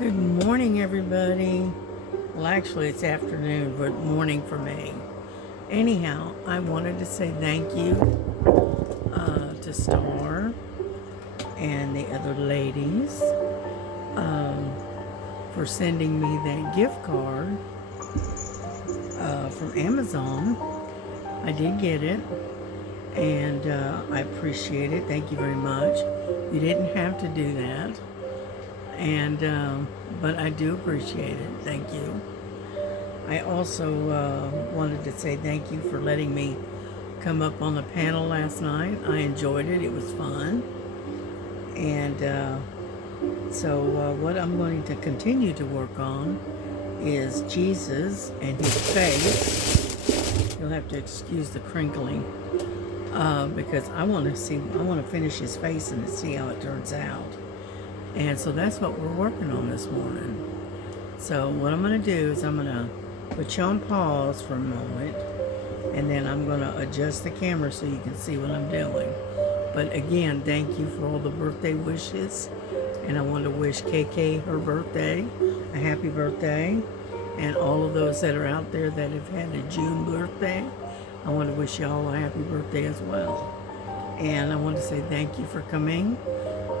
Good morning, everybody. Well, actually, it's afternoon, but morning for me. Anyhow, I wanted to say thank you to Star and the other ladies for sending me that gift card from Amazon. I did get it, and I appreciate it. Thank you very much. You didn't have to do that, and but I do appreciate it. Thank you. I also wanted to say thank you for letting me come up on the panel last night. I enjoyed it. It was fun. And what I'm going to continue to work on is Jesus and his face. You'll have to excuse the crinkling because I want to finish his face and see how it turns out. And so that's what we're working on this morning. So what I'm going to do is I'm going to put you on pause for a moment, and then I'm going to adjust the camera so you can see what I'm doing. But again, thank you for all the birthday wishes, and I want to wish KK her birthday, a happy birthday, and all of those that are out there that have had a June birthday, I want to wish you all a happy birthday as well. And I want to say thank you for coming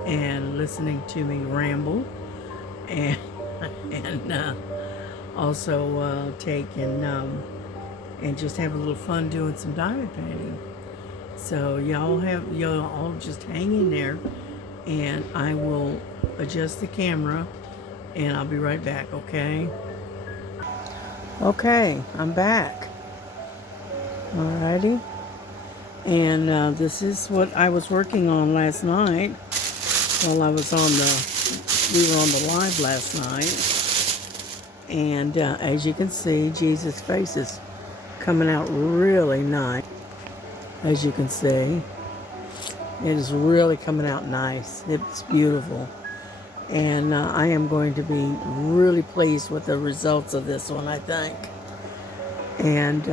and listening to me ramble, and also take and just have a little fun doing some diamond painting. So y'all all just hang in there, and I will adjust the camera, and I'll be right back. Okay, I'm back. Alrighty, and this is what I was working on last night while I was we were on the live last night. And as you can see, Jesus' face is coming out really nice. As you can see, it is really coming out nice. It's beautiful. And I am going to be really pleased with the results of this one, I think. And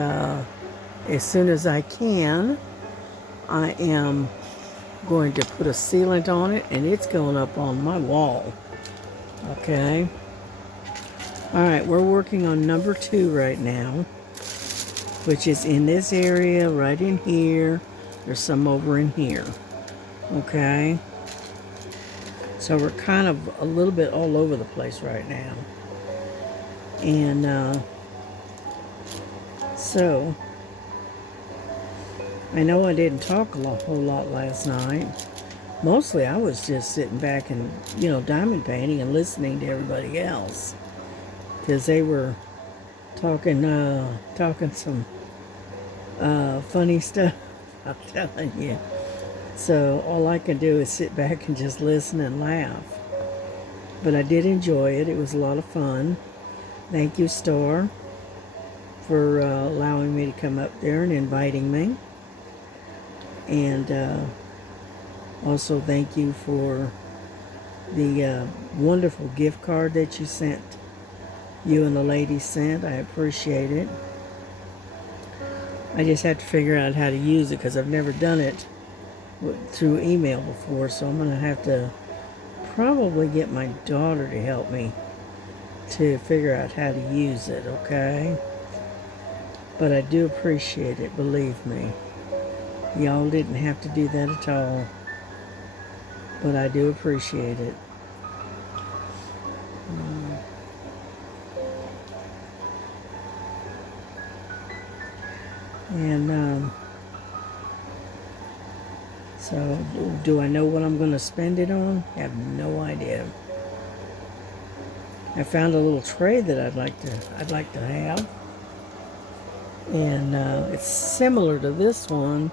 as soon as I can, I am going to put a sealant on it, and it's going up on my wall. Okay. All right, we're working on number 2 right now, which is in this area, right in here. There's some over in here. Okay. So we're kind of a little bit all over the place right now. And so I know I didn't talk a whole lot last night. Mostly I was just sitting back and, diamond painting and listening to everybody else. Because they were talking some funny stuff, I'm telling you. So all I can do is sit back and just listen and laugh. But I did enjoy it. It was a lot of fun. Thank you, Star, for allowing me to come up there and inviting me. And also thank you for the wonderful gift card that you and the lady sent. I appreciate it. I just have to figure out how to use it because I've never done it through email before, so I'm going to have to probably get my daughter to help me to figure out how to use it, okay? But I do appreciate it, believe me. Y'all didn't have to do that at all, but I do appreciate it. And so do I know what I'm going to spend it on? I have no idea. I found a little tray that I'd like to have, and it's similar to this one,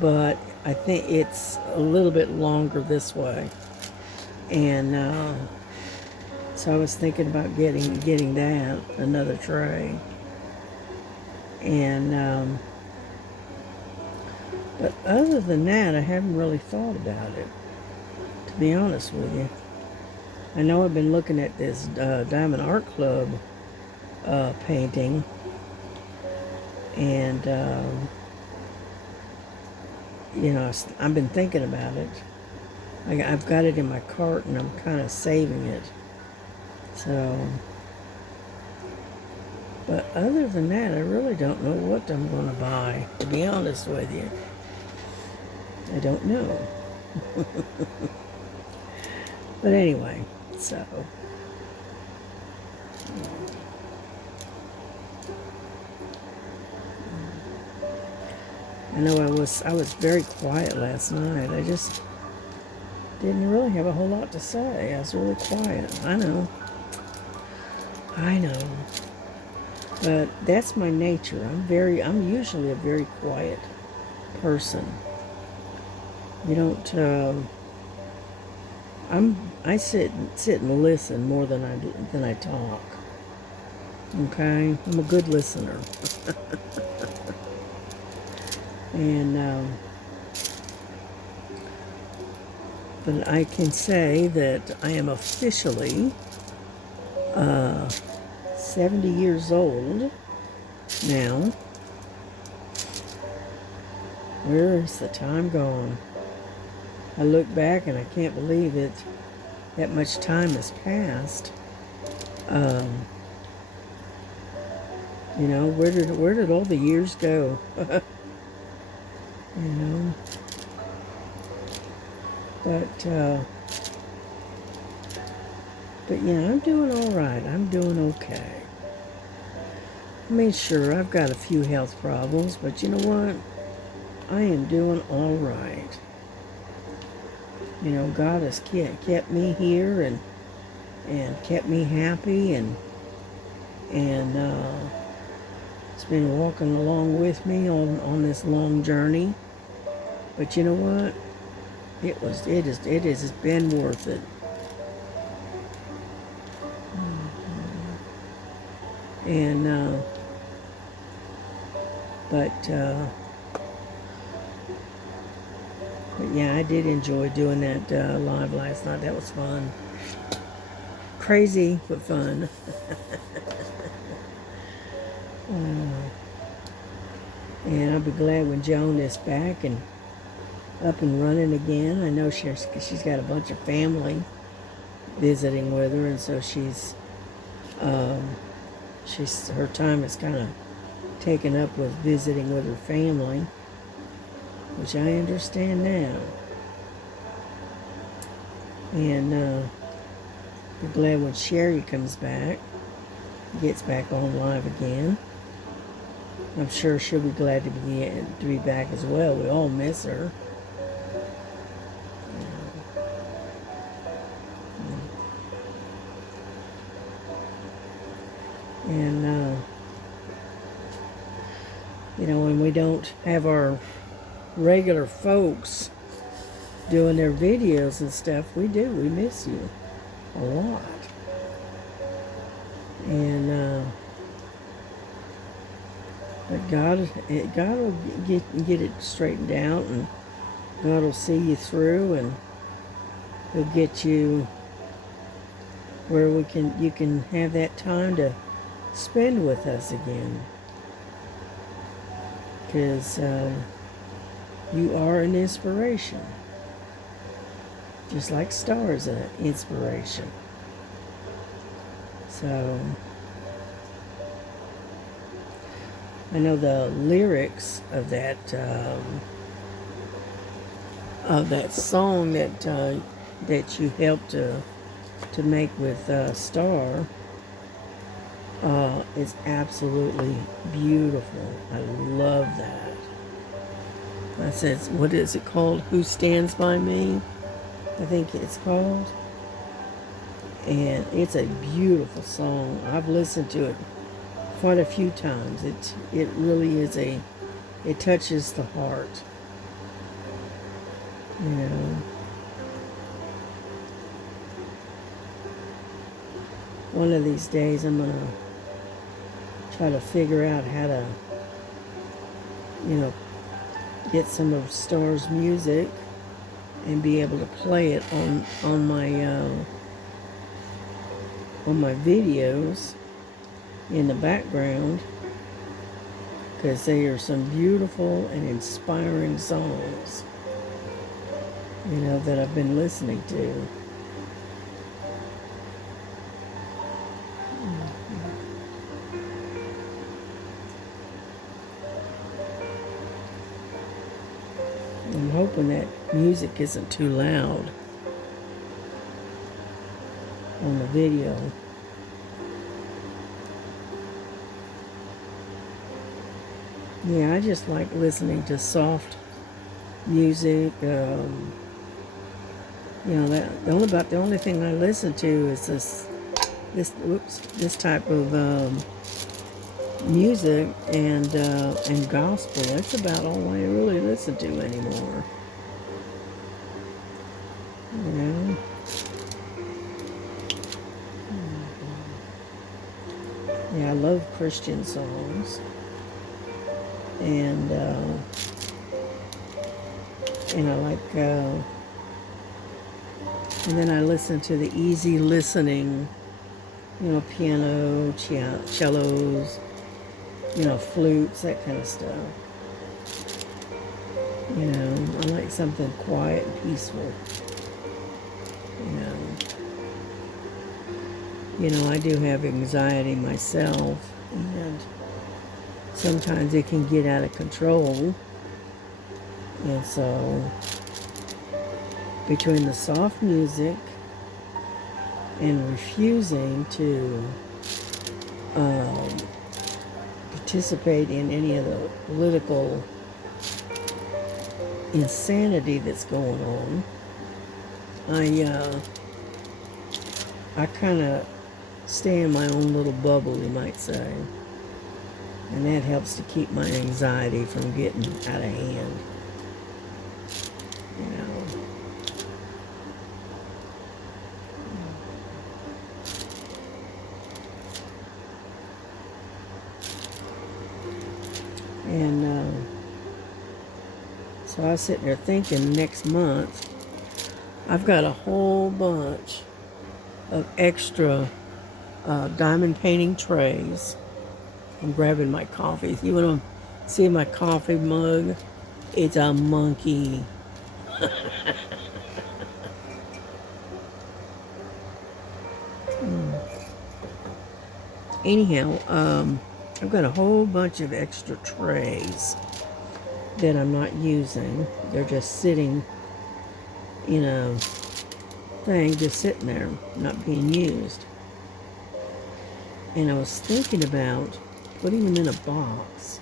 but I think it's a little bit longer this way. And so I was thinking about getting that, another tray. And but other than that, I haven't really thought about it, to be honest with you. I know I've been looking at this Diamond Art Club painting, and I've been thinking about it. I've got it in my cart, and I'm kind of saving it So, but other than that, I really don't know what I'm going to buy, to be honest with you. I don't know. But anyway, so. I know I was very quiet last night. I just didn't really have a whole lot to say. I was really quiet. I know. I know. But that's my nature. I'm usually a very quiet person. You don't, I sit and listen more than I talk. Okay? I'm a good listener. And, but I can say that I am officially 70 years old now. Where's the time gone? I look back and I can't believe it. That much time has passed. You know, where did all the years go? You know. But yeah, I'm doing all right. I'm doing okay. I mean, sure, I've got a few health problems, but you know what? I am doing all right. You know, God has kept me here and kept me happy, and it's been walking along with me on this long journey. But you know what? It has been worth it. And but yeah, I did enjoy doing that live last night. That was fun. Crazy, but fun. And I'll be glad when Joan is back and up and running again. I know she's got a bunch of family visiting with her, and so her time is kind of taken up with visiting with her family, which I understand now. And be glad when Sherry comes back, gets back on live again. I'm sure she'll be glad to be back as well. We all miss her. And you know, when we don't have our regular folks doing their videos and stuff, we miss you a lot. And but God will get it straightened out, and God will see you through, and He'll get you where you can have that time to spend with us again. Because you are an inspiration, just like stars are an inspiration. So I know the lyrics of that song that you helped to make with Star is absolutely beautiful. I love that. I said, what is it called? Who Stands By Me? I think it's called. And it's a beautiful song. I've listened to it quite a few times. It really is it touches the heart. You know. One of these days I'm going to try to figure out how to, you know, get some of Star's music and be able to play it on my videos in the background, because they are some beautiful and inspiring songs, you know, that I've been listening to. hoping that music isn't too loud on the video. Yeah, I just like listening to soft music. The only thing I listen to is this type of music and gospel. That's about all I really listen to anymore. You know. Yeah, I love Christian songs, and I like, and then I listen to the easy listening, piano, cellos, flutes, that kind of stuff. I like something quiet and peaceful. I do have anxiety myself, and sometimes it can get out of control. And so, between the soft music and refusing to participate in any of the political insanity that's going on, I kind of stay in my own little bubble, you might say. And that helps to keep my anxiety from getting out of hand. And so I was sitting there thinking next month, I've got a whole bunch of extra diamond painting trays. I'm grabbing my coffee. You want to see my coffee mug? It's a monkey. Anyhow, I've got a whole bunch of extra trays that I'm not using. They're just sitting in a thing, just sitting there, not being used. And I was thinking about putting them in a box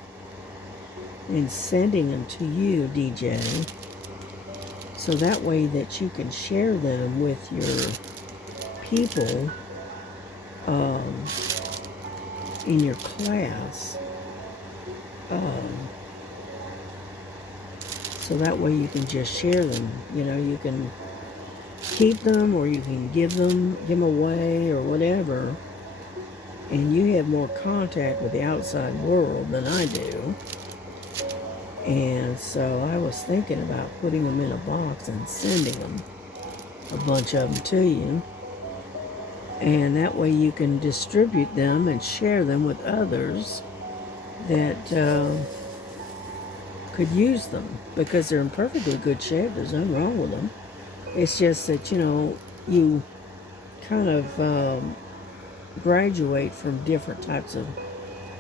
and sending them to you, DJ, so that way that you can share them with your people in your class. So that way you can just share them. You can keep them, or you can give them away or whatever. And you have more contact with the outside world than I do. And so I was thinking about putting them in a box and sending them, a bunch of them, to you. And that way you can distribute them and share them with others that could use them, because they're in perfectly good shape. There's nothing wrong with them. It's just that, you kind of graduate from different types of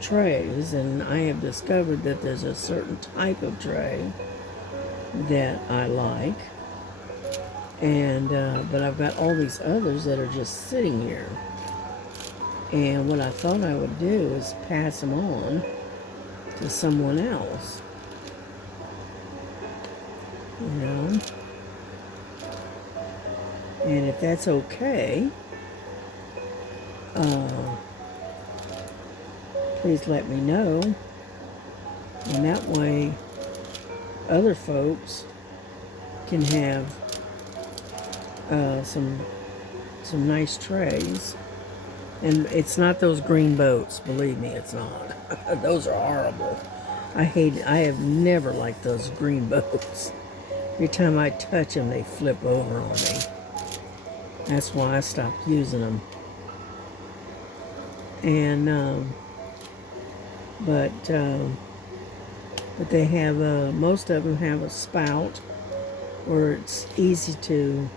trays, and I have discovered that there's a certain type of tray that I like, and but I've got all these others that are just sitting here, and what I thought I would do is pass them on to someone else, and if that's okay, please let me know, and that way other folks can have some nice trays. And it's not those green boats, believe me, it's not. Those are horrible. I have never liked those green boats. Every time I touch them, they flip over on me. That's why I stopped using them. And but they have most of them have a spout where it's easy to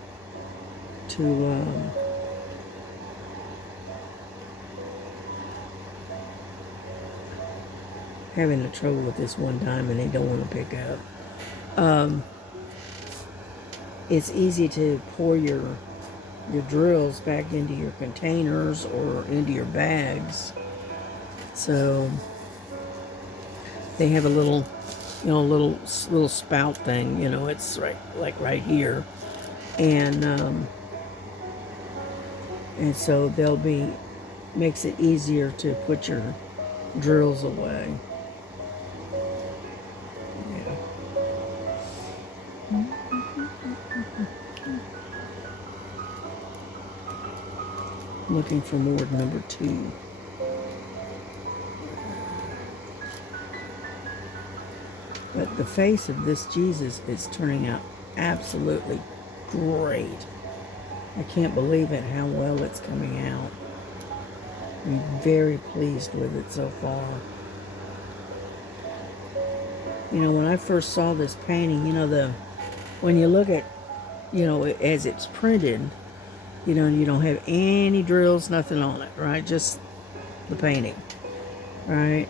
having the trouble with this one diamond they don't want to pick up. it's easy to pour your drills back into your containers or into your bags. So they have a little, little spout thing. It's right here, and so makes it easier to put your drills away. Yeah. Looking for more number 2. But the face of this Jesus is turning out absolutely great. I can't believe it, how well it's coming out. I'm very pleased with it so far. When I first saw this painting, when you look at, as it's printed, you don't have any drills, nothing on it, right? Just the painting, right?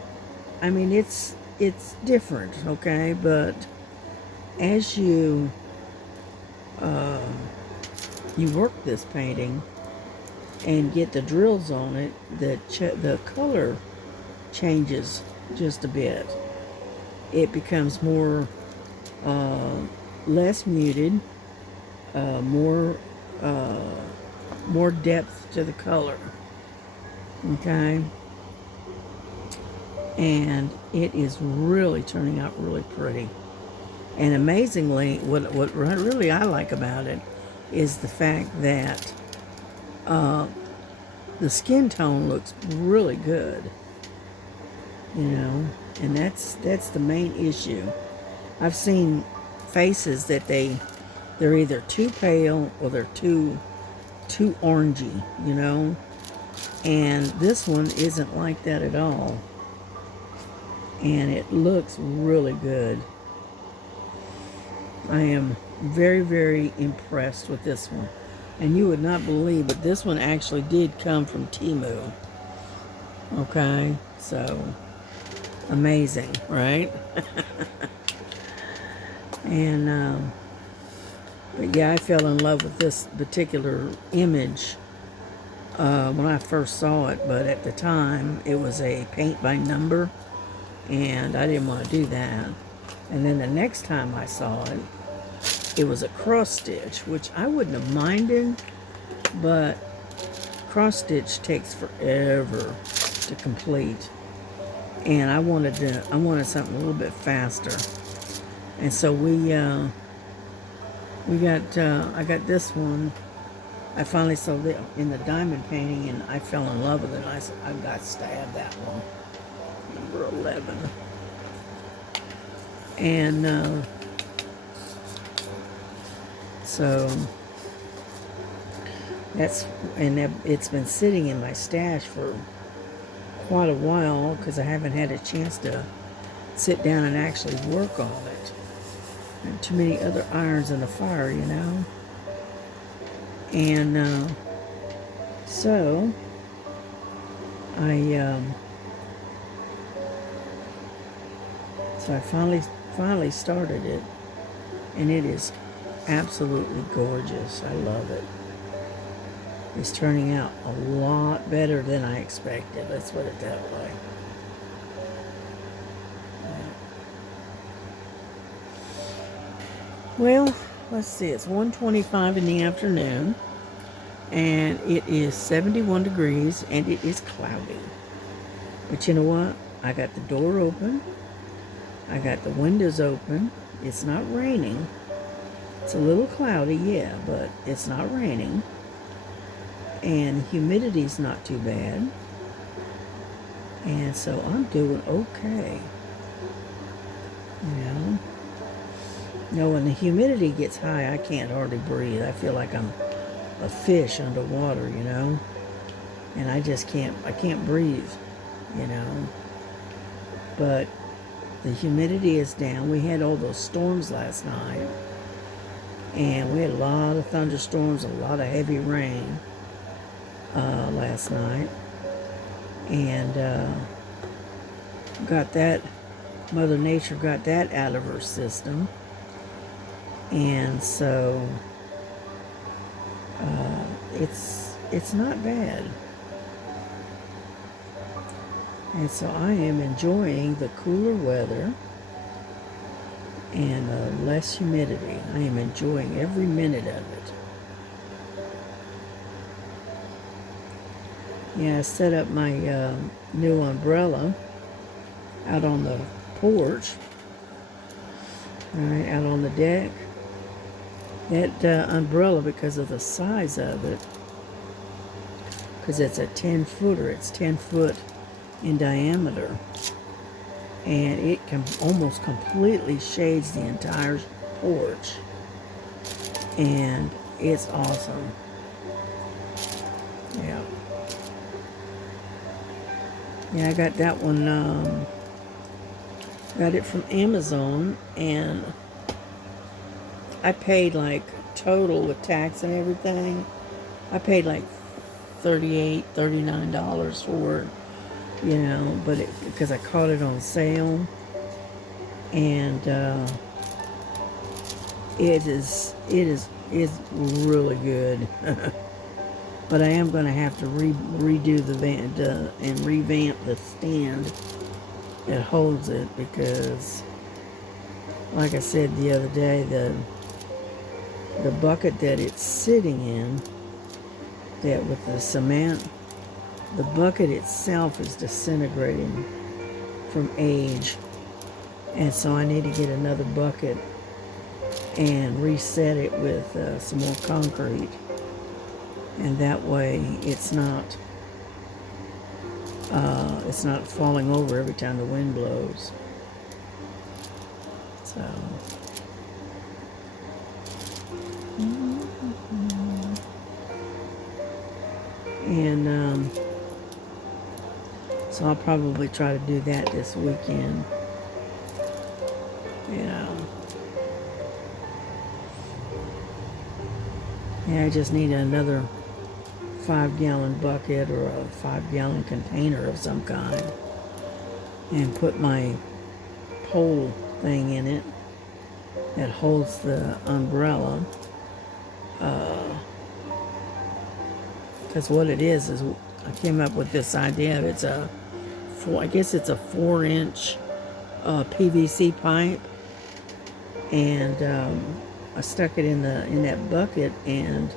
I mean, it's different, okay? But as you work this painting and get the drills on it, the color changes just a bit. It becomes less muted, more depth to the color, okay? And it is really turning out really pretty. And amazingly, what really I like about it is the fact that the skin tone looks really good, and that's the main issue. I've seen faces that they're either too pale or they're too orangey, and this one isn't like that at all, and it looks really good. I am very, very impressed with this one. And you would not believe, but this one actually did come from Temu. Okay, so amazing, right? And but yeah, I fell in love with this particular image when I first saw it. But at the time, it was a paint by number, and I didn't want to do that. And then the next time I saw it, it was a cross stitch, which I wouldn't have minded, but cross stitch takes forever to complete, and I wanted something a little bit faster, and so I got this one. I finally saw it in the diamond painting, and I fell in love with it. I said, I've got to have that one, number 11, and so it's been sitting in my stash for quite a while because I haven't had a chance to sit down and actually work on it. And too many other irons in the fire, And so I finally started it, and it is absolutely gorgeous. I love it. It's turning out a lot better than I expected. Let's put it that way. Well, let's see. It's 1:25 in the afternoon, and it is 71 degrees, and it is cloudy. But you know what? I got the door open. I got the windows open. It's not raining. It's a little cloudy, yeah, but it's not raining. And humidity's not too bad. And so I'm doing okay. When the humidity gets high, I can't hardly breathe. I feel like I'm a fish underwater, And I can't breathe, But the humidity is down. We had all those storms last night. And we had a lot of thunderstorms, a lot of heavy rain last night. And Mother Nature got that out of her system. And so it's not bad. And so I am enjoying the cooler weather and less humidity. I am enjoying every minute of it. Yeah, I set up my new umbrella out on the porch, right out on the deck. That umbrella, because of the size of it, because it's a 10-footer, it's 10 foot in diameter, and it can almost completely shades the entire porch, and it's awesome. Yeah, I got that one, got it from Amazon, and I paid like total with tax and everything, I paid like $38, $39 for it, you know, but because I caught it on sale, and it is really good. But I am going to have to redo the van and revamp the stand that holds it, because, like I said the other day, the bucket that it's sitting in, that with the cement, the bucket itself is disintegrating from age, and so I need to get another bucket and reset it with some more concrete. And that way it's not falling over every time the wind blows. So and so I'll probably try to do that this weekend, you know. Yeah, I just need another 5-gallon bucket or a 5-gallon container of some kind, and put my pole thing in it that holds the umbrella, because what it is I came up with this idea. It's I guess it's a 4-inch PVC pipe, and I stuck it in that bucket and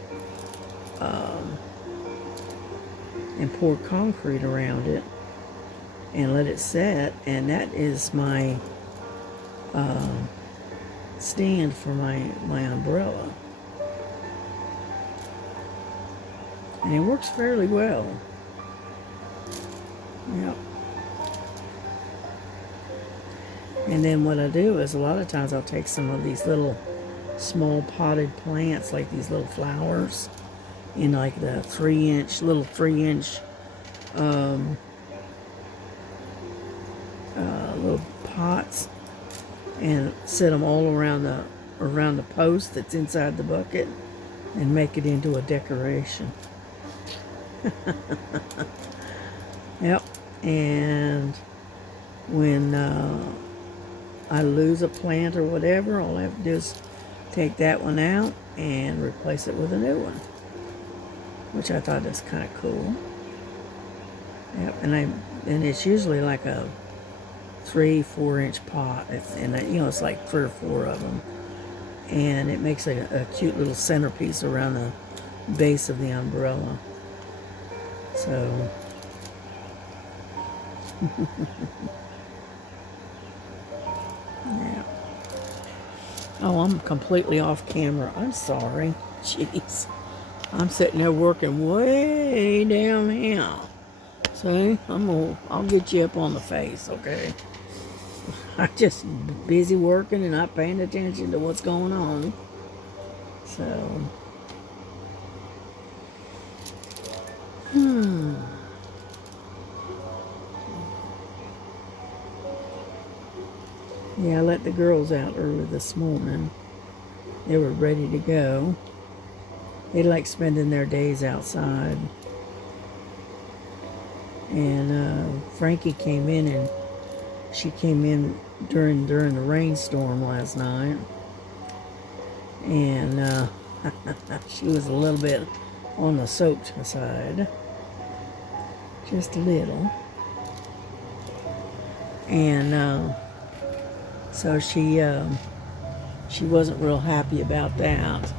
poured concrete around it and let it set, and that is my stand for my umbrella, and it works fairly well. Yep. And then what I do is, a lot of times I'll take some of these little small potted plants, like these little flowers, in like the 3-inch little pots, and set them all around the post that's inside the bucket, and make it into a decoration. Yep. And when I lose a plant or whatever, all I have to do is take that one out and replace it with a new one, which I thought is kind of cool. Yep. And it's usually like a 3-4-inch pot, and it's like 3 or 4 of them, and it makes a cute little centerpiece around the base of the umbrella. So yeah. Oh, I'm completely off camera. I'm sorry. Jeez. I'm sitting there working way down here. See? I'll get you up on the face, okay? I'm just busy working and not paying attention to what's going on. So yeah, I let the girls out early this morning. They were ready to go. They like spending their days outside. And Frankie came in, and she came in during the rainstorm last night. And she was a little bit on the soaked side, just a little. And so she wasn't real happy about that.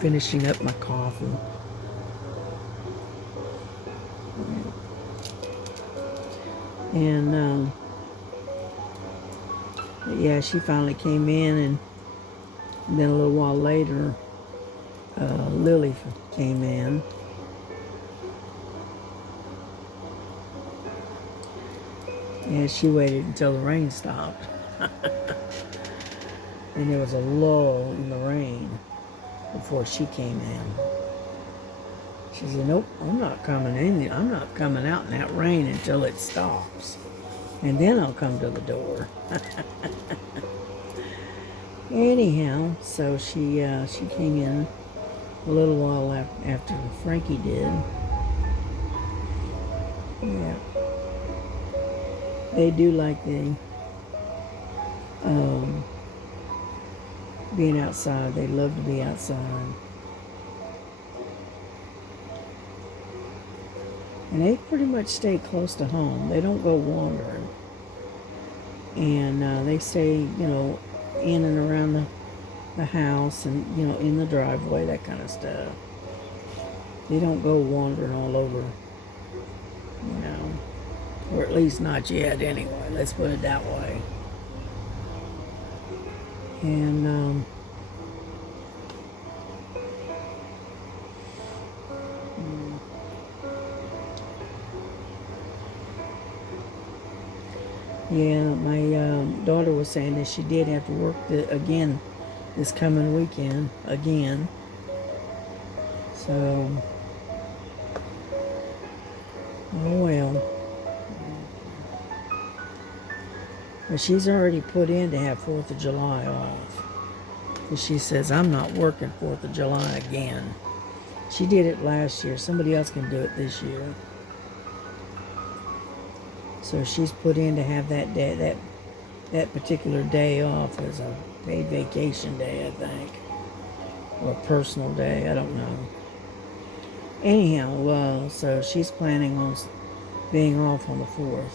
Finishing up my coffee. And yeah, she finally came in, and then a little while later, Lily came in. And she waited until the rain stopped. And there was a lull in the rain before she came in. She said, nope, I'm not coming in. I'm not coming out in that rain until it stops. And then I'll come to the door. Anyhow, so she came in a little while after Frankie did. Yeah. They do like being outside. They love to be outside. And they pretty much stay close to home. They don't go wandering. And they stay, in and around the house and, in the driveway, that kind of stuff. They don't go wandering all over, or at least not yet anyway. Let's put it that way. And yeah, my daughter was saying that she did have to work again this coming weekend again. So, oh well. But she's already put in to have 4th of July off. And she says, I'm not working 4th of July again. She did it last year. Somebody else can do it this year. So she's put in to have that day, that particular day off as a paid vacation day, I think. Or a personal day, I don't know. Anyhow, so she's planning on being off on the 4th.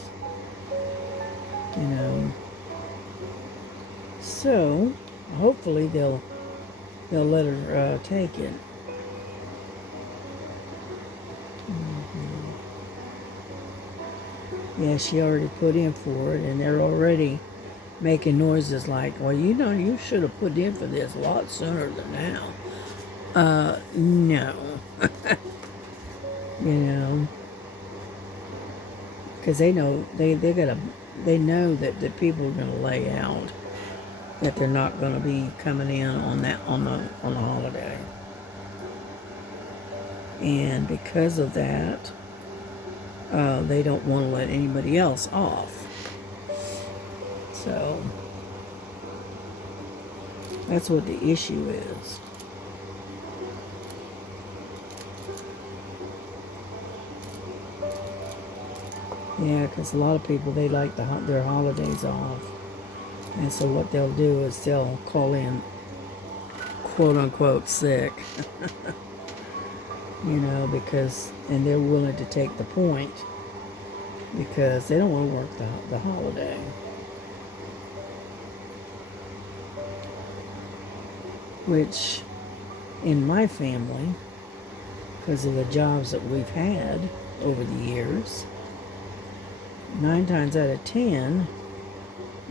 So hopefully they'll let her take it. Yeah, she already put in for it, and they're already making noises like, well, you should have put in for this a lot sooner than now. No. Because they know they know that the people are gonna lay out, that they're not gonna be coming in on the holiday, and because of that, they don't want to let anybody else off. So that's what the issue is. Yeah, because a lot of people, they like their holidays off. And so what they'll do is they'll call in, quote unquote, sick. Because, and they're willing to take the point because they don't want to work the holiday. Which, in my family, because of the jobs that we've had over the years, 9 times out of 10,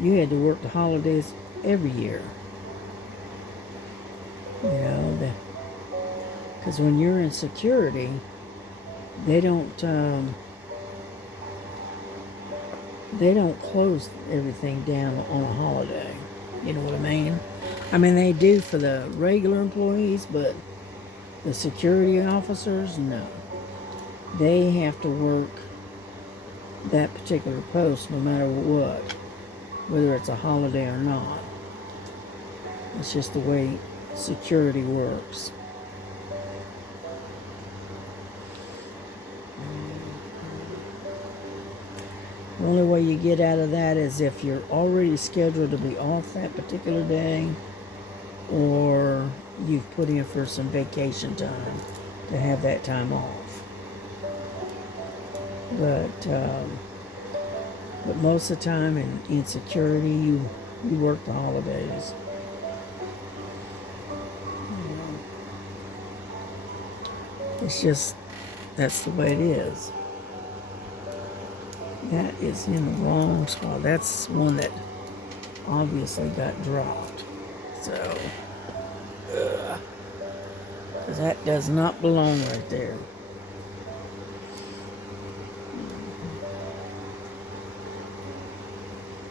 you had to work the holidays every year. Because when you're in security, they don't close everything down on a holiday. You know what I mean? I mean, they do for the regular employees, but the security officers, no. They have to work that particular post no matter what, whether it's a holiday or not. It's just the way security works. The only way you get out of that is if you're already scheduled to be off that particular day, or you've put in for some vacation time to have that time off. But most of the time in security, you work the holidays. It's just, that's the way it is. That is in the wrong spot. That's one that obviously got dropped. So, that does not belong right there.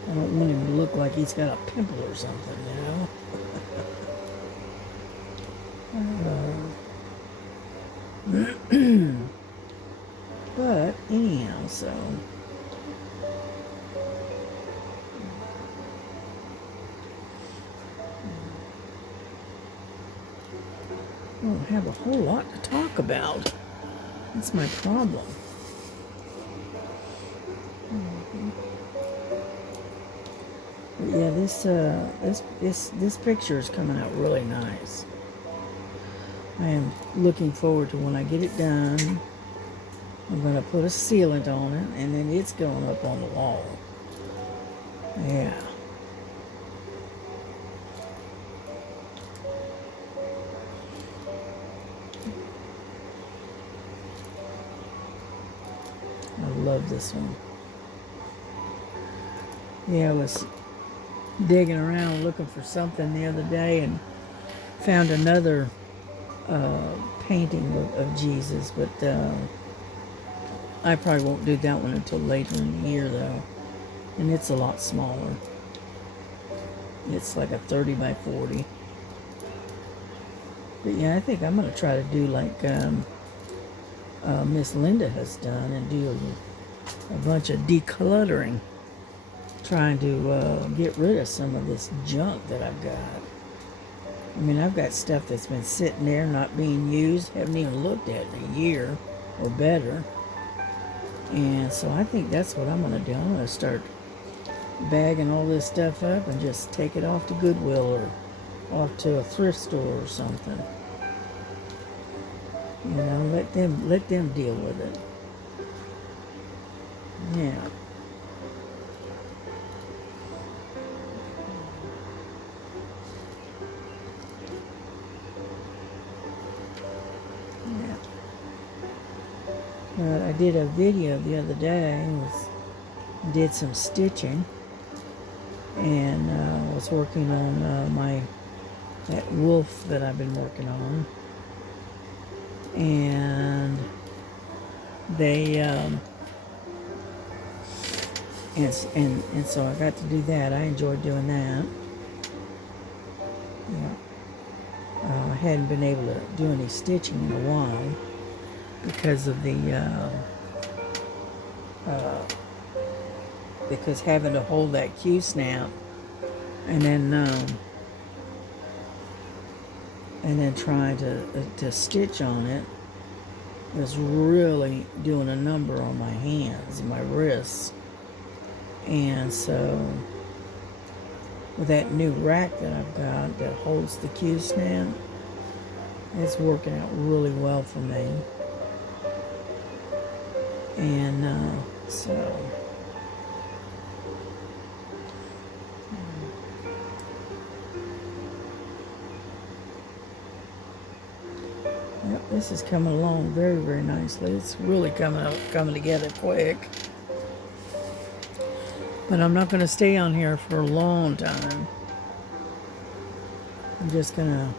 I don't want him to look like he's got a pimple or something, you know? But anyhow, so I don't have a whole lot to talk about. That's my problem. But yeah, this picture is coming out really nice. I am looking forward to when I get it done. I'm going to put a sealant on it, and then it's going up on the wall. Yeah. I love this one. Yeah, I was digging around looking for something the other day and found another painting of Jesus, but I probably won't do that one until later in the year, though. And it's a lot smaller. It's like a 30 by 40. But yeah, I think I'm going to try to do like Miss Linda has done and do a bunch of decluttering. Trying to get rid of some of this junk that I've got. I mean, I've got stuff that's been sitting there not being used, haven't even looked at in a year or better. And so I think that's what I'm going to do. I'm going to start bagging all this stuff up and just take it off to Goodwill or off to a thrift store or something. You know, let them deal with it. Yeah. I did a video the other day, did some stitching, and was working on that wolf that I've been working on, and they and so I got to do that. I enjoyed doing that. Yeah, I hadn't been able to do any stitching in a while because of because having to hold that Q-snap and then trying to stitch on it was really doing a number on my hands and my wrists. And so with that new rack that I've got that holds the Q-snap, it's working out really well for me. And so yep, this is coming along very, very nicely. It's really coming together quick. But I'm not going to stay on here for a long time. I'm just going to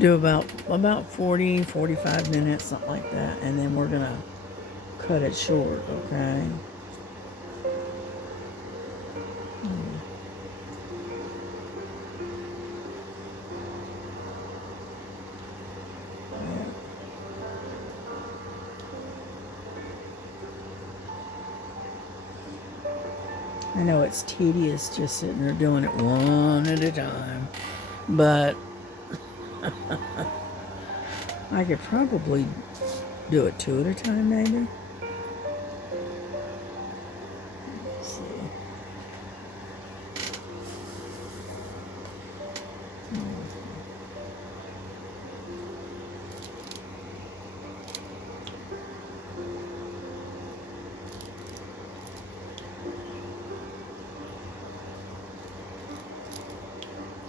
do about 40, 45 minutes, something like that. And then we're going to cut it short, okay? I know it's tedious just sitting there doing it one at a time, but I could probably do it two at a time, maybe.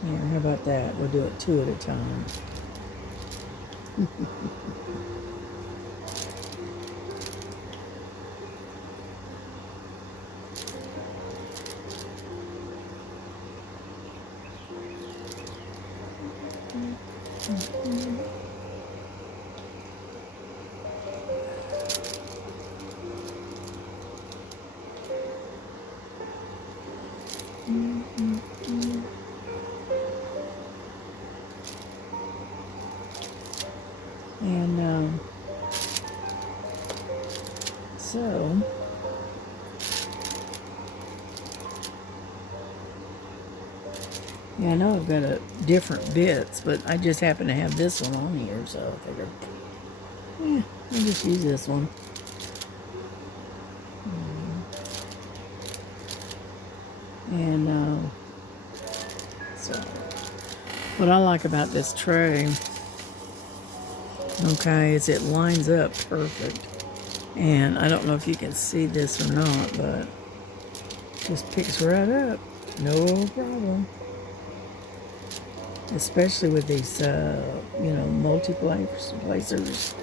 Yeah, how about that? We'll do it two at a time. And so, yeah, I know I've got different bits, but I just happen to have this one on here, so I figured, yeah, I'll just use this one. And so, what I like about this tray, okay, is it lines up perfect. And I don't know if you can see this or not, but just picks right up. No problem. Especially with these, multi-placers.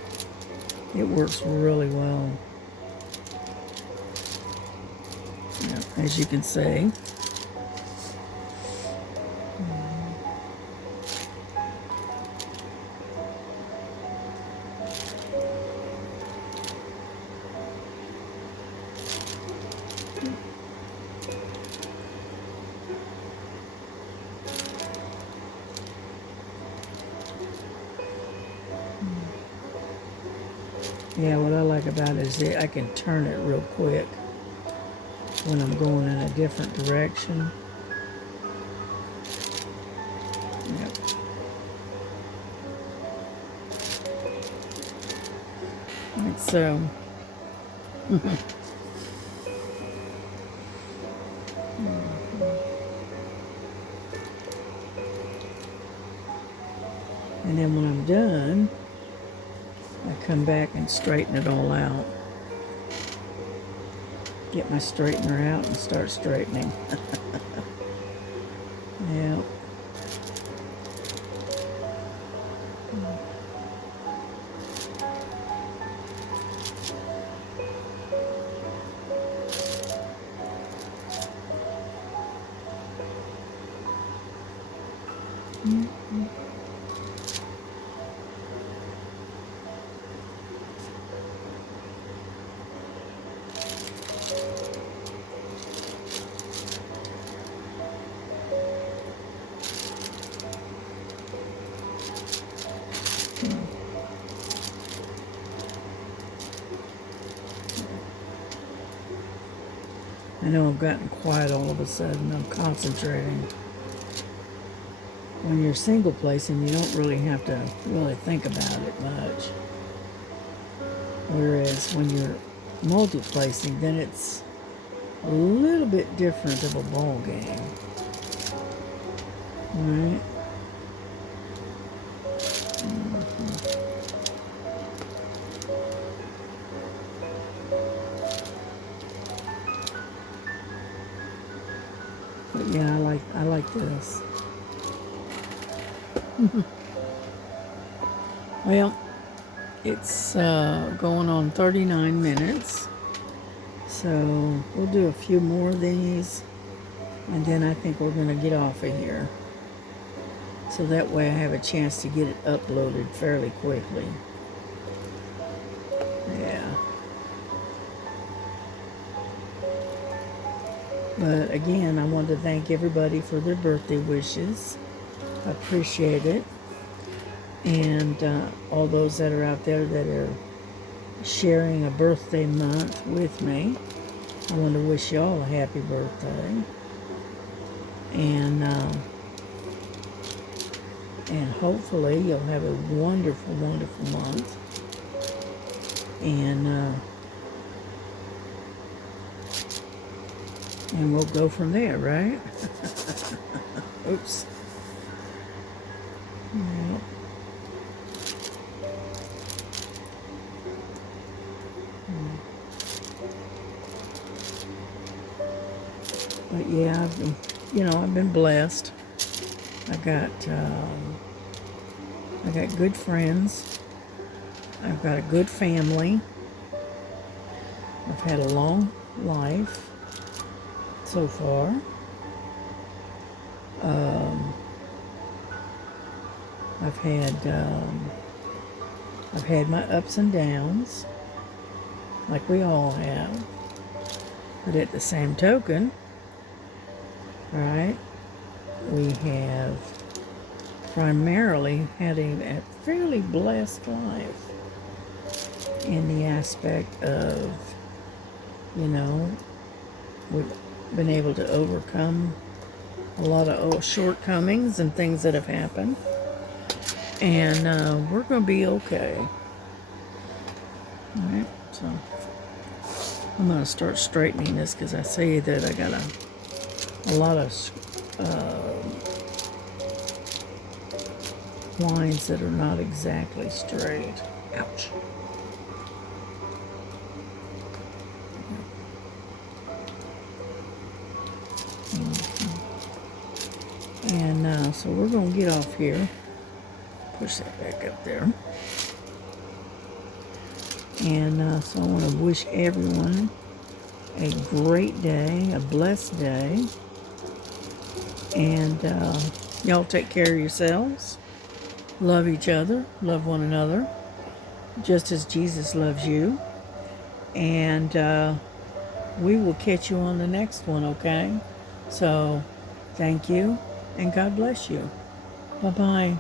It works really well. Yeah, as you can see. Yeah, what I like about it is that I can turn it real quick when I'm going in a different direction. Yep. Like so. And then when I'm done, I come back and straighten it all out. Get my straightener out and start straightening. Yeah. I know I've gotten quiet all of a sudden. I'm concentrating. When you're single placing, you don't really have to really think about it much. Whereas when you're multi-placing, then it's a little bit different of a ball game. Right? But yeah, I like this. Well, it's going on 39 minutes. So we'll do a few more of these, and then I think we're going to get off of here. So that way I have a chance to get it uploaded fairly quickly. Yeah. But again, I want to thank everybody for their birthday wishes. I appreciate it. And all those that are out there that are sharing a birthday month with me, I want to wish you all a happy birthday. And hopefully you'll have a wonderful, wonderful month. And we'll go from there, right? Oops. Yeah. But yeah, I've been blessed. I got good friends. I've got a good family. I've had a long life so far. I've had my ups and downs, like we all have. But at the same token, right, we have primarily had a fairly blessed life in the aspect of, we've been able to overcome a lot of shortcomings and things that have happened. And we're going to be okay. All right, so I'm going to start straightening this because I see that I got a lot of lines that are not exactly straight. Ouch. And so we're going to get off here. Push that back up there. And so I want to wish everyone a great day, a blessed day. And y'all take care of yourselves. Love each other. Love one another. Just as Jesus loves you. And we will catch you on the next one, okay? So thank you and God bless you. Bye-bye.